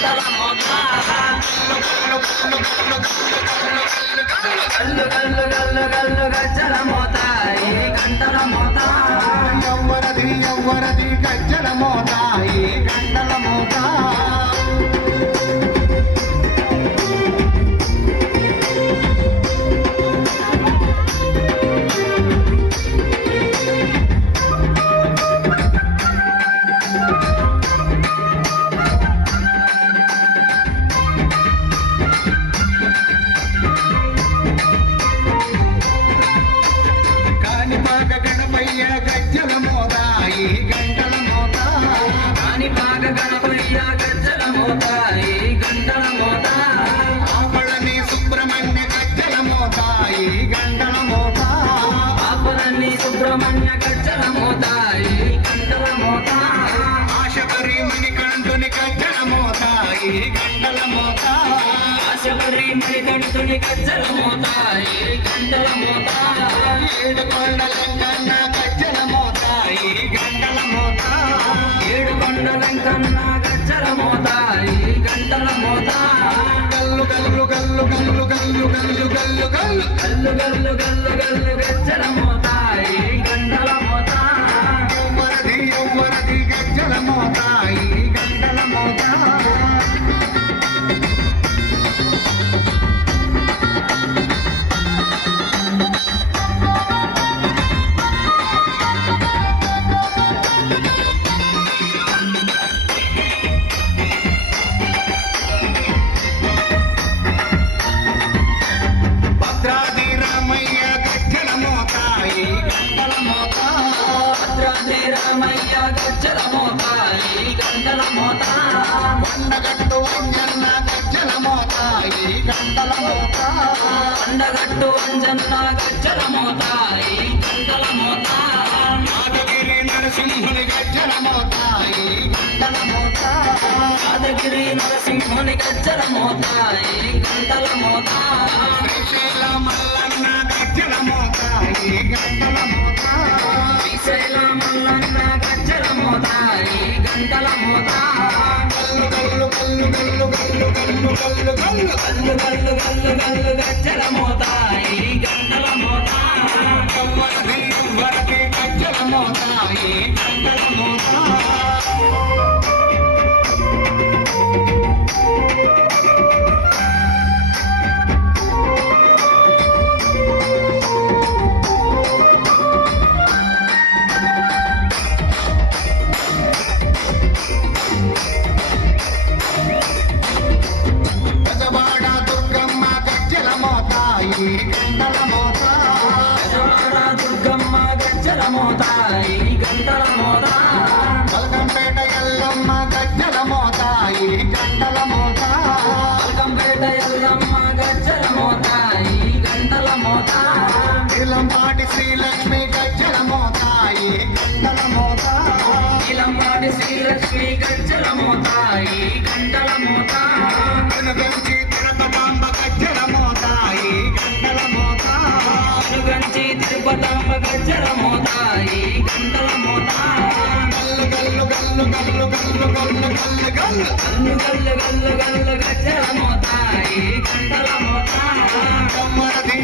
గంటల మోత గల్లు గల్లు గల్లు గల్లు గజ్జల మోత ఈ గంటల మోత ఎవ్వరది ఎవ్వరది గజ్జల మోత ఈ గంటల మోత గజ్జల మోత ఈ గంటల మోత కాణిపాక గణపయ్య గజ్జల మోత ఈ గంటల మోత ఆపళని సుబ్రహ్మణ్య గజ్జల మోత ఈ గంటల మోత ఆపళని సుబ్రహ్మణ్య గజ్జల మోత ఈ గంటల మోత ఆశపరి మణికంఠుని గజ్జల మోత ఈ గంటల మోత ఆశపరి మణికంఠుని గజ్జల మోత ఈ గంటల మోత ఏడు కొండలంకన్న గజ్జల మోత ఈ గంటల మోత ఏడు కొండలంకన్న గజ్జల మోత ఈ గంటల మోత గల్లు గల్లు గల్లు గల్లు గల్లు గల్లు గల్లు గల్లు గల్లు గల్లు గల్లు గల్లు గజ్జల మోత ఈ గంటల మోత ఎవ్వరది ఎవ్వరది గజ్జల మోత ఈ గంటల మోత భద్రాద్రి రామయ్య గజ్జల మోత ఈ గంటల మోత భద్రాద్రి రామయ్య గజ్జల మోత ఈ గంటల మోత కొండగట్టు అంజన్న గజ్జల మోత ఈ గంటల మోత కొండగట్టు అంజన్న గజ్జల మోత ఈ గంటల మోత యాదగిరి నరసింహుని గజ్జల మోత ఈ గంటల మోత యాదగిరి నరసింహుని గజ్జల మోత ఈ గంటల మోత శ్రీశైల మల్లన్న గజ్జల మోత ఈ గంటల మోత శ్రీశైల మల్లన్న గజ్జల మోత ఈ గంటల మోత గల్లు గల్లు గల్లు గల్లు గల్లు గల్లు గల్లు గల్లు గల్లు గల్లు గల్లు గల్లు గజ్జల మోత ఈ గంటల మోత ఎవ్వరది ఎవ్వరది గజ్జల మోత ఈ గంటల మోత గజవాడ దుర్గమ్మ గజ్జల మోత ఈ గంటల మోత గజవాడ దుర్గమ్మ గజ్జల మోత ఈ గంటల మోత బల్కంపేట ఎల్లమ్మ గజ్జల మోత ఈ గంటల మోత పల్కంపేట ఎల్లమ్మ గజ్జల మోత ఈ గంటల మోత ఇలంపాటి శ్రీలక్ష్మి గజ్జల మోత ఈ గంటల మోత ఇలంపాటి శ్రీలక్ష్మి గజ్జల మోత ఈ గంటల మోత వెనుగంచి తిరుపతాంబ గజ్జల మోత ఈ గంటల మోత వెనుగంచి తిరుపతమ్మ గజ్జల మోత ఈ గంటల మోత గల్లు గల్లు గల్లు గల్లు గల్లు గల్లు గల్లు గల్లు గల్లు గల్లు గల్లు గజ్జల మోత ఈ గంటల మోత ఎవ్వరది